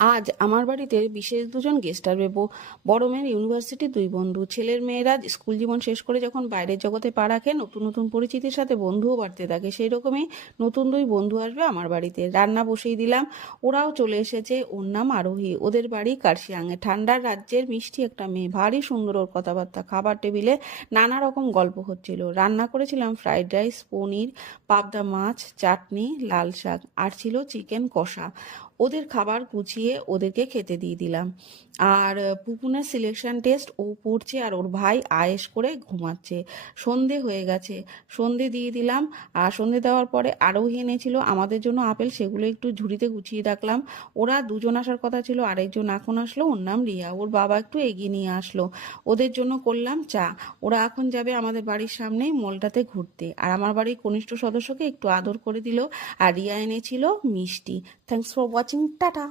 আজ আমার বাড়িতে বিশেষ দুজন গেস্ট আসবে। বড় মেয়ের ইউনিভার্সিটির দুই বন্ধু। ছেলের মেয়েরা স্কুল জীবন শেষ করে যখন বাইরের জগতে পা রাখে, নতুন নতুন পরিচিতির সাথে বন্ধুও বাড়তে থাকে। সেই রকমই নতুন দুই বন্ধু আসবে আমার বাড়িতে। রান্না বসিয়ে দিলাম, ওরাও চলে এসেছে। ওর নাম আরোহী, ওদের বাড়ি কার্শিয়াঙে। ঠান্ডার রাজ্যের মিষ্টি একটা মেয়ে, ভারী সুন্দর ওর কথাবার্তা। খাবার টেবিলে নানা রকম গল্প হচ্ছিল। রান্না করেছিলাম ফ্রাইড রাইস, পনির, পাবদা মাছ, চাটনি, লাল শাক, আর ছিল চিকেন কষা। ওদের খাবার গুছিয়ে ওদেরকে খেতে দিয়ে দিলাম। আর পুপুনের সিলেকশন টেস্ট ও পড়ছে, আর ওর ভাই আয়েশ করে ঘুমাচ্ছে। সন্ধে হয়ে গেছে, সন্ধে দিয়ে দিলাম। আর সন্ধে দেওয়ার পরে আরোহী এনেছিল আমাদের জন্য আপেল, সেগুলো একটু ঝুড়িতে গুছিয়ে রাখলাম। ওরা দুজন আসার কথা ছিল, আরেকজন এখন আসলো, ওর নাম রিয়া। ওর বাবা একটু এগিয়ে নিয়ে আসলো। ওদের জন্য করলাম চা। ওরা এখন যাবে আমাদের বাড়ির সামনেই মলটাতে ঘুরতে। আর আমার বাড়ির কনিষ্ঠ সদস্যকে একটু আদর করে দিল। আর রিয়া এনেছিল মিষ্টি। Thanks for watching, tata.